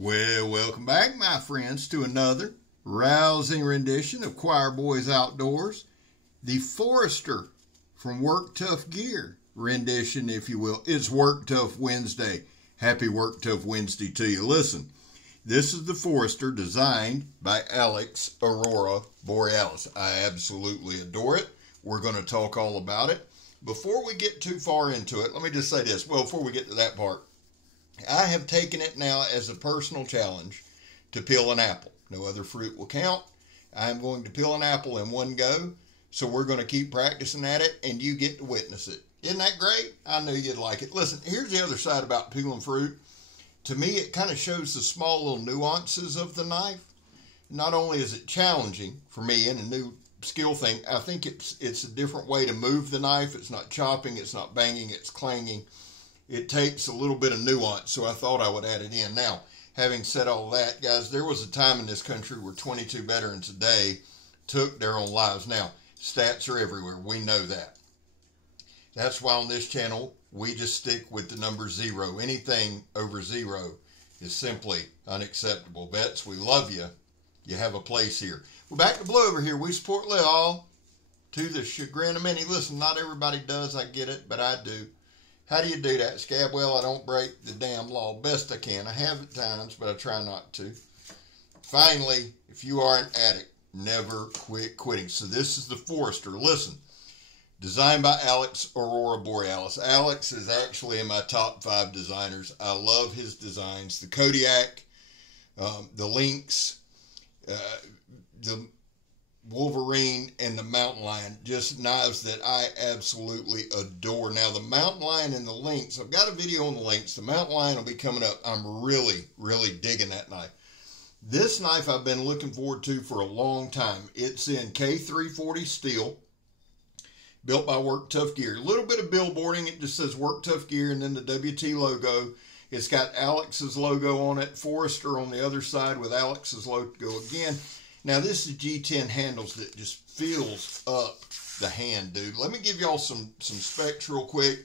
Well, welcome back, my friends, to another rousing rendition of Choir Boys Outdoors, the Forester from Work Tough Gear rendition, if you will. It's Work Tough Wednesday. Happy Work Tough Wednesday to you. Listen, this is the Forester designed by Alex Aurora Borealis. I absolutely adore it. We're going to talk all about it. Before we get too far into it, let me just say this. Well, before we get to that part, I have taken it now as a personal challenge to peel an apple. No other fruit will count. I'm going to peel an apple in one go, so we're going to keep practicing at it, and you get to witness it. Isn't that great? I knew you'd like it. Listen, here's the other side about peeling fruit. To me, it kind of shows the small little nuances of the knife. Not only is it challenging for me and a new skill thing, I think it's a different way to move the knife. It's not chopping, it's not banging, it's clanging. It takes a little bit of nuance, so I thought I would add it in. Now, having said all that, guys, there was a time in this country where 22 veterans a day took their own lives. Now, stats are everywhere. We know that. That's why on this channel, we just stick with the number 0. Anything over 0 is simply unacceptable. Vets, we love you. You have a place here. We're back to blue over here. We support all to the chagrin of many. Listen, not everybody does. I get it, but I do. How do you do that, Scab? Well, I don't break the damn law best I can. I have at times, but I try not to. Finally, if you are an addict, never quit quitting. So this is the Forester. Listen, designed by Alex Aurora Borealis. Alex is actually in my top 5 designers. I love his designs. The Kodiak, the Lynx, the Wolverine, and the Mountain Lion, just knives that I absolutely adore. Now, the Mountain Lion and the Lynx, I've got a video on the Lynx. The Mountain Lion will be coming up. I'm really, really digging that knife. This knife I've been looking forward to for a long time. It's in K340 steel, built by Work Tough Gear. A little bit of billboarding. It just says Work Tough Gear and then the WT logo. It's got Alex's logo on it, Forester on the other side with Alex's logo again. Now, this is G10 handles that just fills up the hand, dude. Let me give y'all some specs real quick,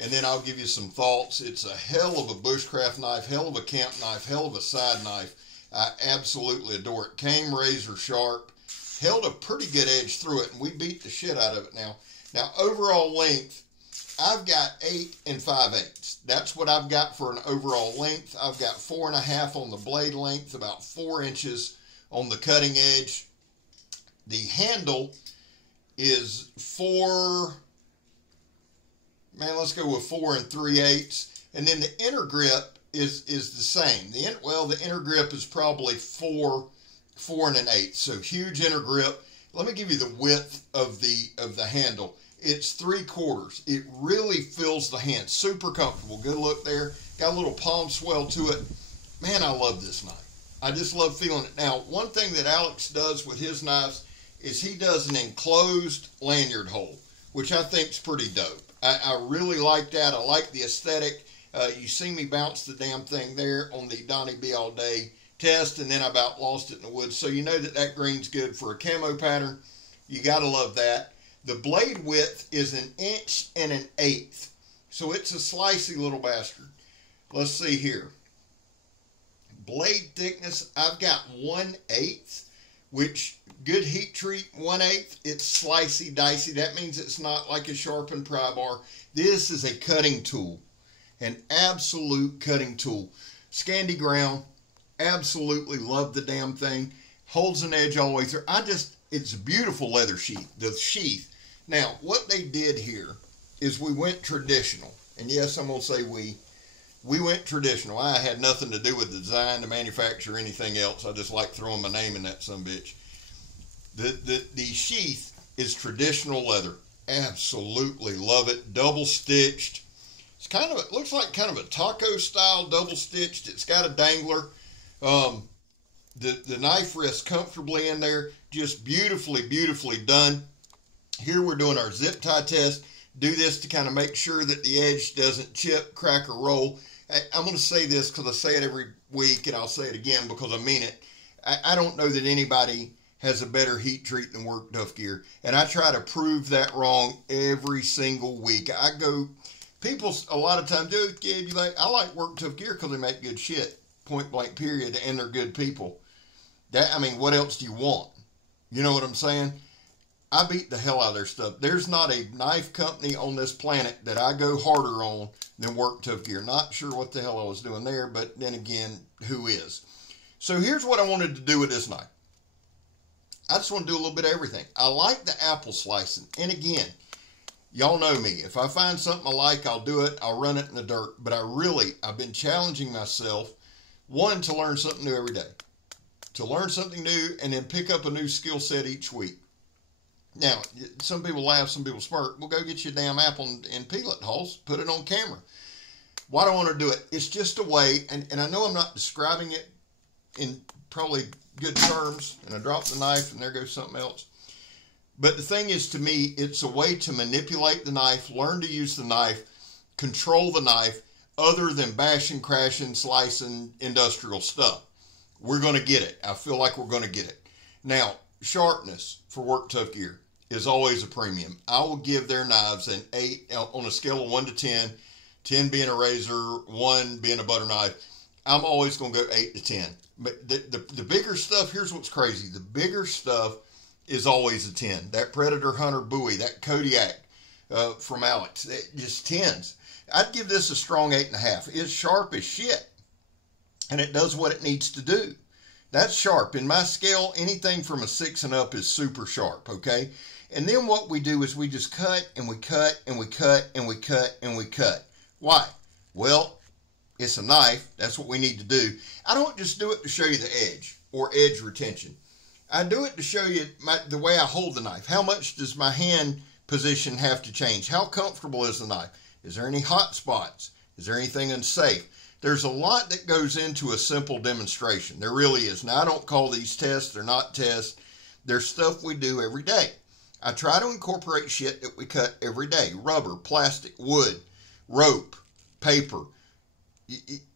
and then I'll give you some thoughts. It's a hell of a bushcraft knife, hell of a camp knife, hell of a side knife. I absolutely adore it. Came razor sharp, held a pretty good edge through it, and we beat the shit out of it now. Now, overall length, I've got 8 5/8. That's what I've got for an overall length. I've got 4.5 on the blade length, about 4 inches on the cutting edge. The handle is 4, let's go with 4 3/8. And then the inner grip is the same. The inner grip is probably 4 1/8. So huge inner grip. Let me give you the width of the handle. It's 3/4. It really fills the hand. Super comfortable. Good look there. Got a little palm swell to it. Man, I love this knife. I just love feeling it. Now, one thing that Alex does with his knives is he does an enclosed lanyard hole, which I think is pretty dope. I really like that. I like the aesthetic. You see me bounce the damn thing there on the Donnie B All Day test, and then I about lost it in the woods. So you know that green's good for a camo pattern. You got to love that. The blade width is 1 1/8 inches. So it's a slicey little bastard. Let's see here. Blade thickness, I've got 1/8, which good heat treat, 1/8. It's slicey, dicey. That means it's not like a sharpened pry bar. This is a cutting tool, an absolute cutting tool. Scandi ground, absolutely love the damn thing. Holds an edge all the way through. It's a beautiful leather sheath, the sheath. Now, what they did here is we went traditional. And yes, I'm going to say we went traditional. I had nothing to do with the design, the manufacture, or anything else. I just like throwing my name in that sumbitch. The sheath is traditional leather. Absolutely love it. Double stitched. It looks like kind of a taco style double stitched. It's got a dangler. The knife rests comfortably in there. Just beautifully, beautifully done. Here we're doing our zip tie test. Do this to kind of make sure that the edge doesn't chip, crack, or roll. I'm going to say this because I say it every week, and I'll say it again because I mean it. I don't know that anybody has a better heat treat than Work Tough Gear, and I try to prove that wrong every single week. People a lot of times do, Gabe, I like Work Tough Gear because they make good shit. point blank period, and they're good people. I mean, what else do you want? You know what I'm saying? I beat the hell out of their stuff. There's not a knife company on this planet that I go harder on than Work Tough Gear. Not sure what the hell I was doing there, but then again, who is? So here's what I wanted to do with this knife. I just want to do a little bit of everything. I like the apple slicing. And again, y'all know me. If I find something I like, I'll do it. I'll run it in the dirt. But I've been challenging myself, one, to learn something new every day. To learn something new and then pick up a new skill set each week. Now, some people laugh, some people smirk. Well, go get you a damn apple and peel it, Hoss. Put it on camera. Why do I want to do it? It's just a way, and I know I'm not describing it in probably good terms, and I dropped the knife, and there goes something else. But the thing is, to me, it's a way to manipulate the knife, learn to use the knife, control the knife, other than bashing, crashing, slicing, industrial stuff. We're going to get it. I feel like we're going to get it. Now, sharpness for Work Tough Gear is always a premium. I will give their knives an 8 on a scale of 1 to 10, 10 being a razor, 1 being a butter knife. I'm always going to go 8 to 10. But the bigger stuff, here's what's crazy. The bigger stuff is always a 10. That Predator Hunter Bowie, that Kodiak from Alex, just 10s. I'd give this a strong 8.5. It's sharp as shit. And it does what it needs to do. That's sharp. In my scale, anything from a 6 and up is super sharp, okay? And then what we do is we just cut and we cut and we cut and we cut and we cut. Why? Well, it's a knife. That's what we need to do. I don't just do it to show you the edge or edge retention. I do it to show you the way I hold the knife. How much does my hand position have to change? How comfortable is the knife? Is there any hot spots? Is there anything unsafe? There's a lot that goes into a simple demonstration. There really is. Now, I don't call these tests. They're not tests. They're stuff we do every day. I try to incorporate shit that we cut every day. Rubber, plastic, wood, rope, paper,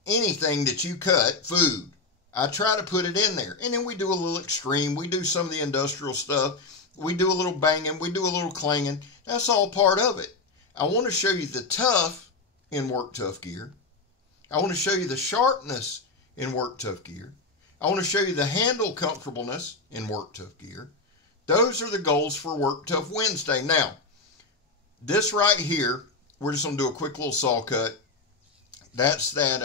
anything that you cut, food. I try to put it in there. And then we do a little extreme. We do some of the industrial stuff. We do a little banging. We do a little clanging. That's all part of it. I want to show you the tough in Work Tough Gear. I want to show you the sharpness in Work Tough Gear. I want to show you the handle comfortableness in Work Tough Gear. Those are the goals for Work Tough Wednesday. Now, this right here, we're just going to do a quick little saw cut. That's that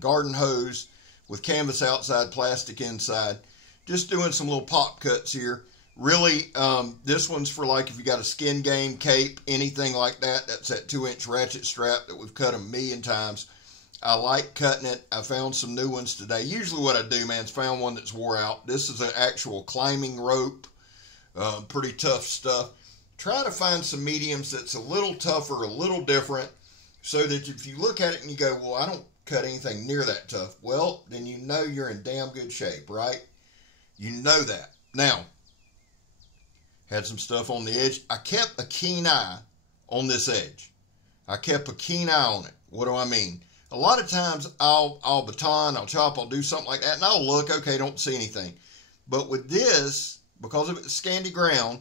garden hose with canvas outside, plastic inside. Just doing some little pop cuts here. Really, this one's for like if you got a skin game, cape, anything like that. That's that 2-inch ratchet strap that we've cut a million times. I like cutting it. I found some new ones today. Usually what I do, man, is found one that's wore out. This is an actual climbing rope. Pretty tough stuff. Try to find some mediums that's a little tougher, a little different, so that if you look at it and you go, well, I don't cut anything near that tough. Well, then you know you're in damn good shape, right? You know that. Now, had some stuff on the edge. I kept a keen eye on this edge. I kept a keen eye on it. What do I mean? A lot of times I'll baton, I'll chop, I'll do something like that, and I'll look, okay, don't see anything. But with this, because of its scanty ground,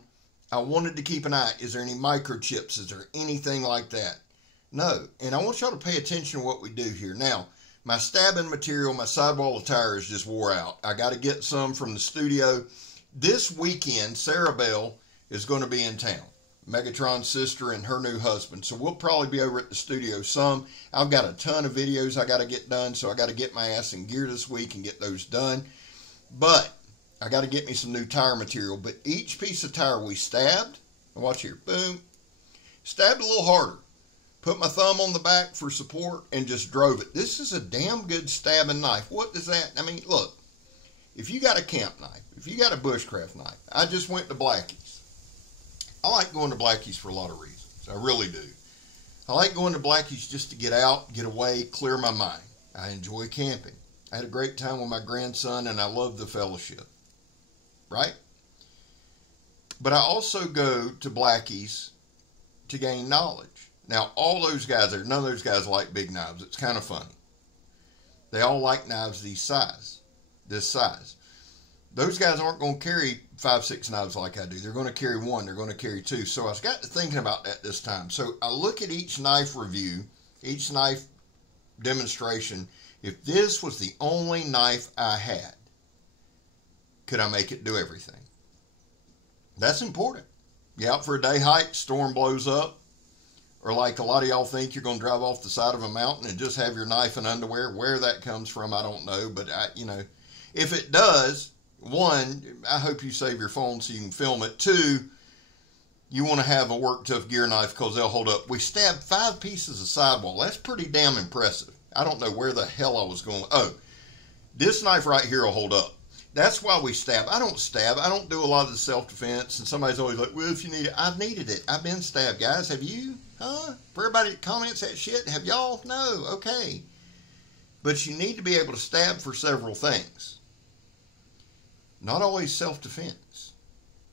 I wanted to keep an eye. Is there any microchips? Is there anything like that? No. And I want y'all to pay attention to what we do here. Now, my stabbing material, my sidewall attire is just wore out. I got to get some from the studio. This weekend, Sarah Bell is going to be in town. Megatron's sister and her new husband. So we'll probably be over at the studio some. I've got a ton of videos I got to get done, so I got to get my ass in gear this week and get those done. But I got to get me some new tire material. But each piece of tire we stabbed, watch here, boom, stabbed a little harder. Put my thumb on the back for support and just drove it. This is a damn good stabbing knife. What does that, I mean, look, if you got a camp knife, if you got a bushcraft knife, I just went to Blackie's. I like going to Blackie's for a lot of reasons. I really do. I like going to Blackie's just to get out, get away, clear my mind. I enjoy camping. I had a great time with my grandson, and I love the fellowship. Right? But I also go to Blackie's to gain knowledge. Now, all those guys there, none of those guys like big knives. It's kind of funny. They all like knives this size. Those guys aren't going to carry 5, 6 knives like I do. They're going to carry 1. They're going to carry 2. So I got to thinking about that this time. So I look at each knife review, each knife demonstration If this was the only knife I had, could I make it do everything? That's important. You out for a day hike, storm blows up, or like a lot of y'all think you're going to drive off the side of a mountain and just have your knife and underwear. Where that comes from, I don't know. But, if it does, one, I hope you save your phone so you can film it. Two, you want to have a Work Tough Gear knife because they'll hold up. We stabbed 5 pieces of sidewall. That's pretty damn impressive. I don't know where the hell I was going. Oh, this knife right here will hold up. That's why we stab. I don't stab. I don't do a lot of the self-defense. And somebody's always like, well, if you need it. I've needed it. I've been stabbed, guys. Have you? Huh? For everybody that comments that shit, have y'all? No. Okay. But you need to be able to stab for several things. Not always self-defense.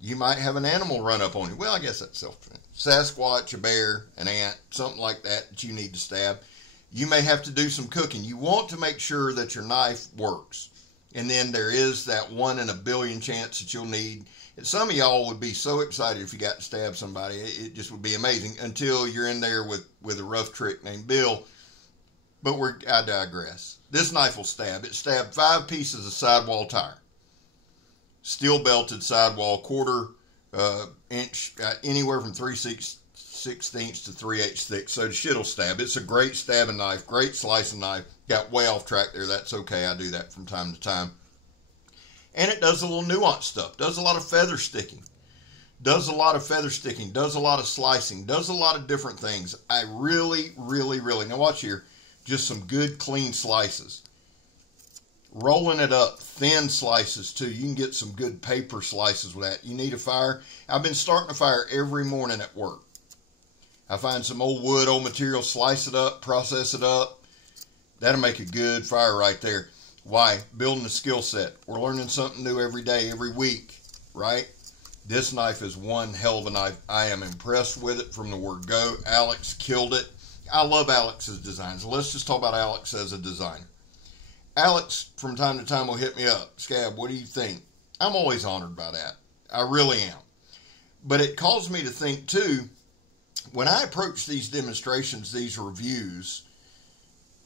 You might have an animal run up on you. Well, I guess that's self-defense. Sasquatch, a bear, an ant, something like that you need to stab. You may have to do some cooking. You want to make sure that your knife works. And then there is that 1 in a billion chance that you'll need. And some of y'all would be so excited if you got to stab somebody. It just would be amazing until you're in there with a rough trick named Bill. But I digress. This knife will stab. It stabbed 5 pieces of sidewall tire. Steel belted sidewall, quarter inch, anywhere from 3/16 to 3/8 thick. So the shit'll stab. It's a great stabbing knife, great slicing knife. Got way off track there. That's okay. I do that from time to time. And it does a little nuanced stuff. Does a lot of feather sticking. Does a lot of slicing. Does a lot of different things. I really, now watch here. Just some good clean slices. Rolling it up, thin slices too. You can get some good paper slices with that. You need a fire. I've been starting a fire every morning at work. I find some old wood, old material, slice it up, process it up. That'll make a good fire right there. Why? Building a skill set. We're learning something new every day, every week, right? This knife is one hell of a knife. I am impressed with it from the word go. Alex killed it. I love Alex's designs. Let's just talk about Alex as a designer. Alex, from time to time, will hit me up. Scab, what do you think? I'm always honored by that. I really am. But it caused me to think, too, when I approach these demonstrations, these reviews,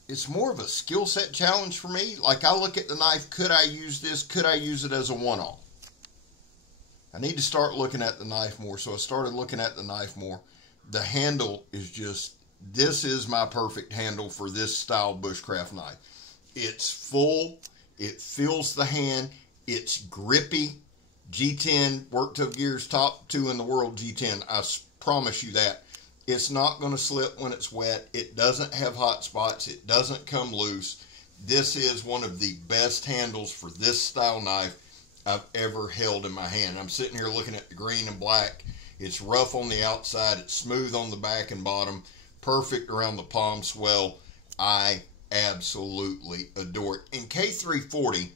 it's more of a skill set challenge for me. Like, I look at the knife, could I use this? Could I use it as a one-off? I need to start looking at the knife more, so I started looking at the knife more. The handle is just, this is my perfect handle for this style bushcraft knife. It's full, it fills the hand, it's grippy. G10, Work Tough Gear's top 2 in the world, G10, I promise you that. It's not going to slip when it's wet. It doesn't have hot spots. It doesn't come loose. This is one of the best handles for this style knife I've ever held in my hand. I'm sitting here looking at the green and black. It's rough on the outside. It's smooth on the back and bottom. Perfect around the palm swell. I absolutely adore it. And K340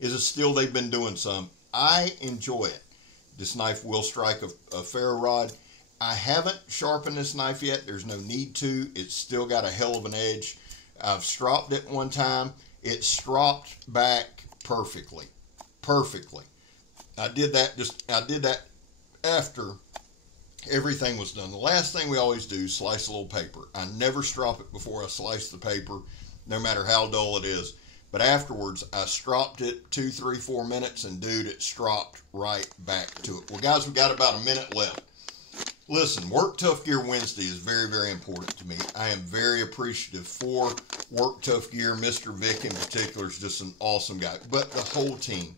is a steel they've been doing some. I enjoy it. This knife will strike a ferro rod. I haven't sharpened this knife yet. There's no need to. It's still got a hell of an edge. I've stropped it one time. It stropped back perfectly. Perfectly. I did that after everything was done. The last thing we always do is slice a little paper. I never strop it before I slice the paper, no matter how dull it is. But afterwards, I stropped it 2, 3, 4 minutes, and dude, it stropped right back to it. Well, guys, we got about a minute left. Listen, Work Tough Gear Wednesday is very, very important to me. I am very appreciative for Work Tough Gear. Mr. Vic in particular is just an awesome guy. But the whole team,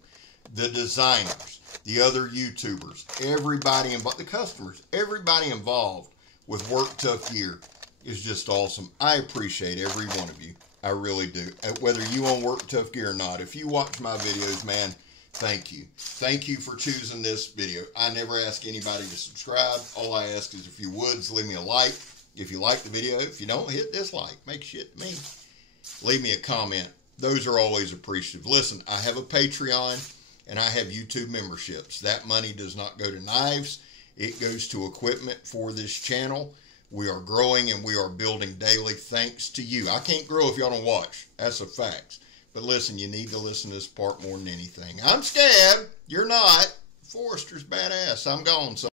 the designers, the other YouTubers, everybody involved, the customers, everybody involved with Work Tough Gear is just awesome. I appreciate every one of you. I really do. Whether you own Work Tough Gear or not, if you watch my videos, man, thank you. Thank you for choosing this video. I never ask anybody to subscribe. All I ask is if you would, leave me a like. If you like the video, if you don't, hit dislike. Make shit to me. Leave me a comment. Those are always appreciative. Listen, I have a Patreon and I have YouTube memberships. That money does not go to knives. It goes to equipment for this channel. We are growing and we are building daily thanks to you. I can't grow if y'all don't watch. That's a fact. But listen, you need to listen to this part more than anything. I'm Scab. You're not. Forrester's badass. I'm gone. So